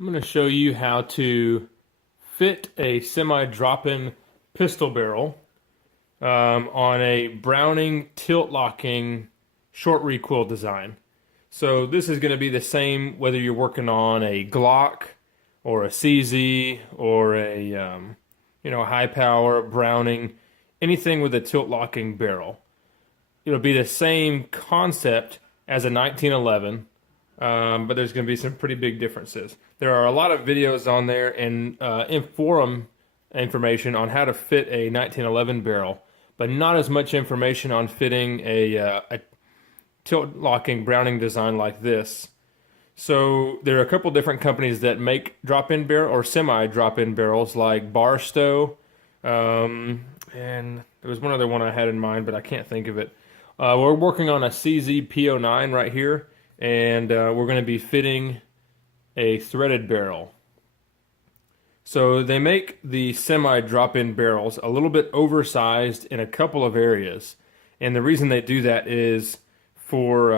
I'm going to show you how to fit a semi-drop-in pistol barrel on a Browning tilt-locking short recoil design. So this is going to be the same whether you're working on a Glock or a CZ or a high power Browning, anything with a tilt-locking barrel. It'll be the same concept as a 1911. But there's going to be some pretty big differences. There are a lot of videos on there and in forum information on how to fit a 1911 barrel, but not as much information on fitting a tilt-locking Browning design like this. So there are a couple different companies that make drop-in barrel or semi-drop-in barrels like bar-sto, and there was one other one I had in mind, but I can't think of it. We're working on a CZ P09 right here. And we're going to be fitting a threaded barrel. So they make the semi drop-in barrels a little bit oversized in a couple of areas. And the reason they do that is for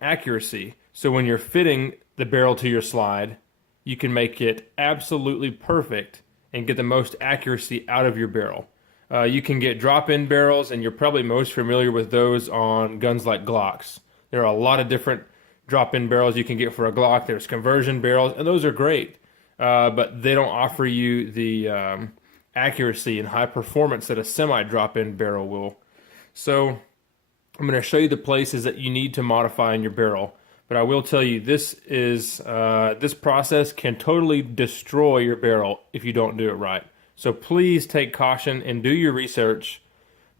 accuracy. So when you're fitting the barrel to your slide, you can make it absolutely perfect and get the most accuracy out of your barrel. You can get drop-in barrels, and you're probably most familiar with those on guns like Glocks. There are a lot of different drop-in barrels you can get for a Glock. There's conversion barrels, and those are great, but they don't offer you the accuracy and high performance that a semi-drop-in barrel will. So I'm going to show you the places that you need to modify in your barrel, but I will tell you this process can totally destroy your barrel if you don't do it right. So please take caution and do your research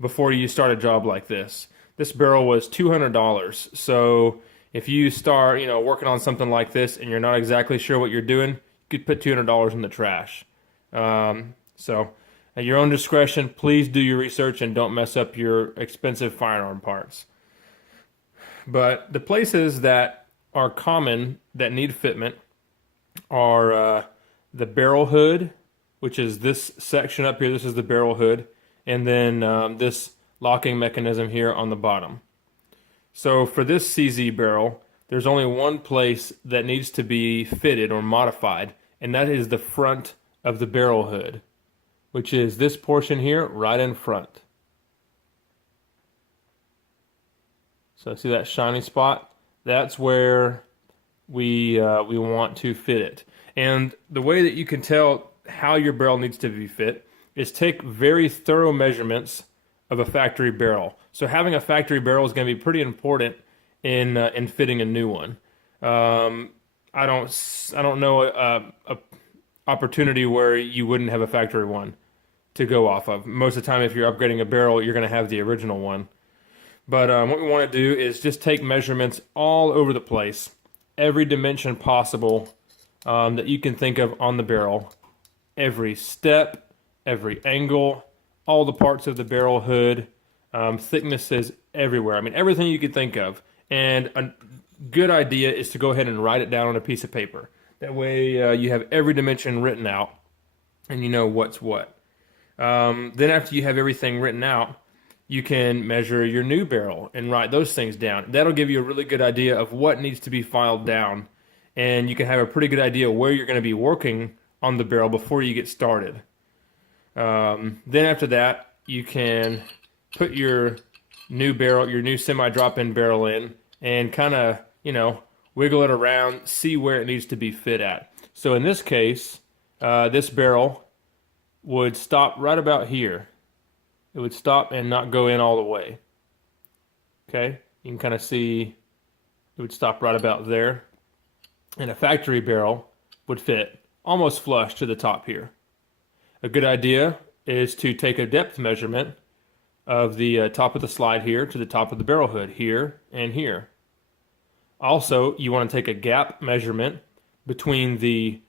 before you start a job like this. This barrel was $200, so if you start, working on something like this and you're not exactly sure what you're doing, you could put $200 in the trash. So at your own discretion, please do your research and don't mess up your expensive firearm parts. But the places that are common that need fitment are the barrel hood, which is this section up here. This is the barrel hood. And then this locking mechanism here on the bottom. So for this CZ barrel, there's only one place that needs to be fitted or modified, and that is the front of the barrel hood, which is this portion here right in front. So see that shiny spot? That's where we want to fit it. And the way that you can tell how your barrel needs to be fit is take very thorough measurements of a factory barrel. So having a factory barrel is going to be pretty important in fitting a new one. I don't know a opportunity where you wouldn't have a factory one to go off of. Most of the time, if you're upgrading a barrel, you're going to have the original one. But what we want to do is just take measurements all over the place, every dimension possible that you can think of on the barrel, every step, every angle, all the parts of the barrel hood, thicknesses everywhere. I mean, everything you could think of. And a good idea is to go ahead and write it down on a piece of paper. That way you have every dimension written out and you know what's what. Then after you have everything written out, you can measure your new barrel and write those things down. That'll give you a really good idea of what needs to be filed down. And you can have a pretty good idea where you're going to be working on the barrel before you get started. Then after that, you can put your new barrel, your new semi-drop-in barrel in and kind of, wiggle it around, see where it needs to be fit at. So in this case, this barrel would stop right about here. It would stop and not go in all the way. Okay, you can kind of see it would stop right about there. And a factory barrel would fit almost flush to the top here. A good idea is to take a depth measurement of the top of the slide here to the top of the barrel hood here and here. Also, you want to take a gap measurement between the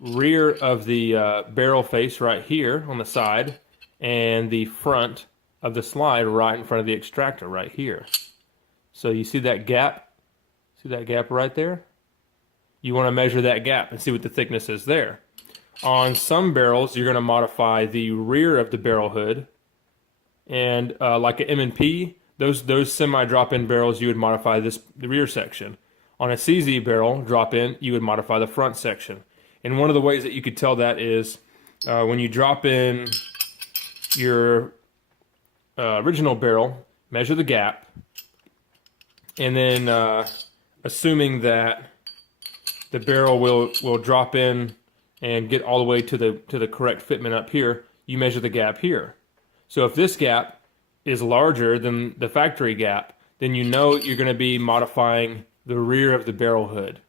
rear of the barrel face right here on the side and the front of the slide right in front of the extractor right here. So you see that gap? See that gap right there? You want to measure that gap and see what the thickness is there. On some barrels, you're going to modify the rear of the barrel hood, and like an M&P, those semi-drop-in barrels, you would modify the rear section. On a CZ barrel drop-in, you would modify the front section. And one of the ways that you could tell that is when you drop in your original barrel, measure the gap, and then assuming that the barrel will drop in and get all the way to the correct fitment up here, you measure the gap here. So if this gap is larger than the factory gap, then you know you're going to be modifying the rear of the barrel hood,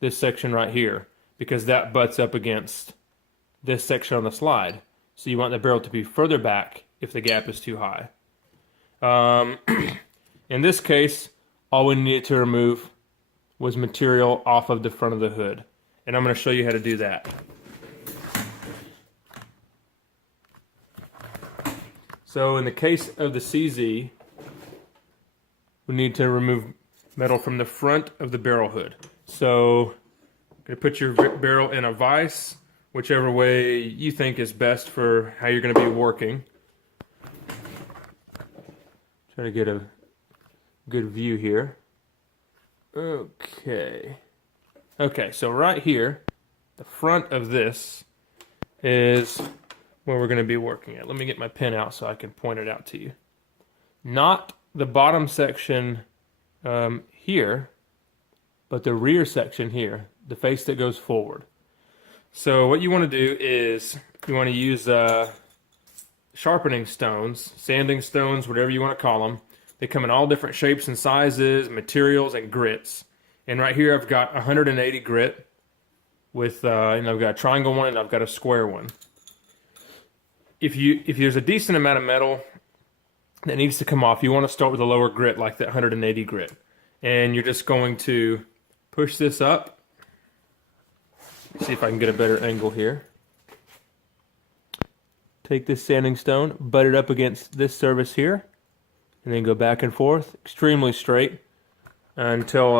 this section right here, because that butts up against this section on the slide. So you want the barrel to be further back if the gap is too high. In this case, all we needed to remove was material off of the front of the hood. And I'm going to show you how to do that. So in the case of the CZ, we need to remove metal from the front of the barrel hood. So you're going to put your barrel in a vise, whichever way you think is best for how you're going to be working. Try to get a good view here. Okay, so right here, the front of this is where we're going to be working at. Let me get my pen out so I can point it out to you. Not the bottom section here, but the rear section here, the face that goes forward. So what you want to do is you want to use sharpening stones, sanding stones, whatever you want to call them. They come in all different shapes and sizes, materials, and grits. And right here I've got 180 grit with, and I've got a triangle one and I've got a square one. If there's a decent amount of metal that needs to come off, you want to start with a lower grit like that 180 grit. And you're just going to push this up. See if I can get a better angle here. Take this sanding stone, butt it up against this surface here, and then go back and forth, extremely straight, until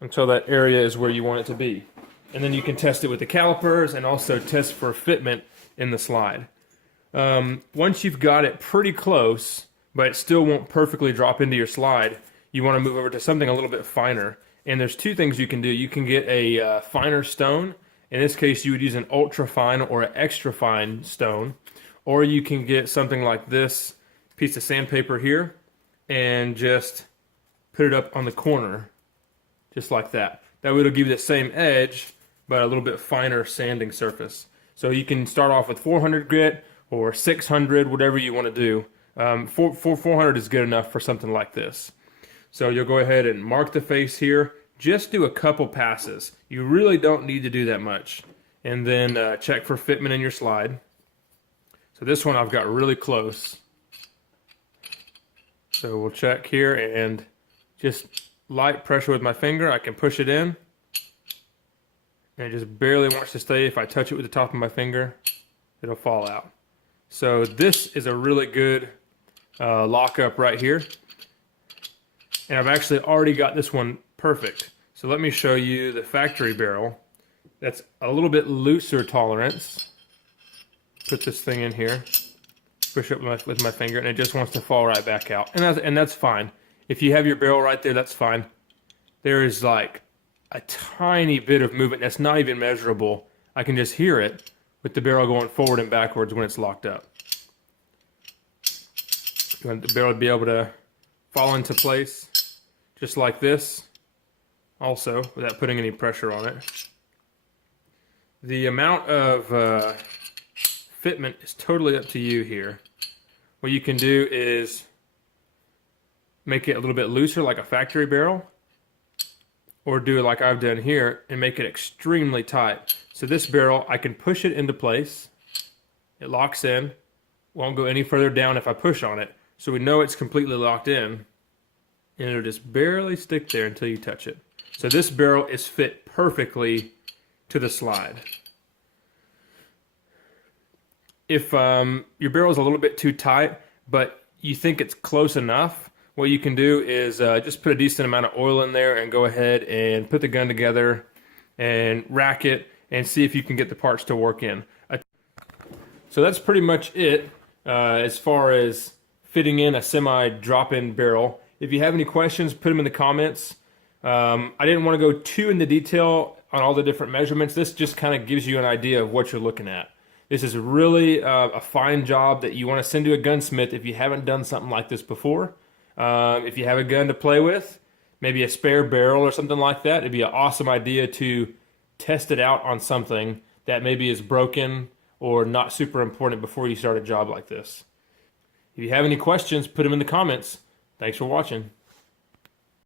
that area is where you want it to be. And then you can test it with the calipers and also test for fitment in the slide. Once you've got it pretty close, but it still won't perfectly drop into your slide, you want to move over to something a little bit finer. And there's two things you can do. You can get a finer stone. In this case, you would use an ultra fine or an extra fine stone. Or you can get something like this piece of sandpaper here and just put it up on the corner, just like that. That way it'll give you the same edge, but a little bit finer sanding surface. So you can start off with 400 grit or 600, whatever you want to do. 400 is good enough for something like this. So you'll go ahead and mark the face here. Just do a couple passes. You really don't need to do that much. And then check for fitment in your slide. So this one I've got really close. So we'll check here and just light pressure with my finger. I can push it in. And it just barely wants to stay. If I touch it with the top of my finger, it'll fall out. So this is a really good lockup right here. And I've actually already got this one perfect. So let me show you the factory barrel. That's a little bit looser tolerance. Put this thing in here, push it with my finger, and it just wants to fall right back out. And that's fine. If you have your barrel right there, that's fine. There is like a tiny bit of movement that's not even measurable. I can just hear it with the barrel going forward and backwards when it's locked up. You want the barrel to be able to fall into place just like this, also without putting any pressure on it. The amount of fitment is totally up to you here. What you can do is make it a little bit looser like a factory barrel, or do it like I've done here and make it extremely tight. So this barrel, I can push it into place. It locks in. Won't go any further down if I push on it. So we know it's completely locked in. And it'll just barely stick there until you touch it. So this barrel is fit perfectly to the slide. If your barrel is a little bit too tight, but you think it's close enough, what you can do is just put a decent amount of oil in there and go ahead and put the gun together and rack it and see if you can get the parts to work in. So that's pretty much it as far as fitting in a semi drop-in barrel. If you have any questions, put them in the comments. I didn't want to go too into detail on all the different measurements. This just kind of gives you an idea of what you're looking at. This is really a fine job that you want to send to a gunsmith if you haven't done something like this before. If you have a gun to play with, maybe a spare barrel or something like that, it'd be an awesome idea to test it out on something that maybe is broken or not super important before you start a job like this. If you have any questions, put them in the comments. Thanks for watching.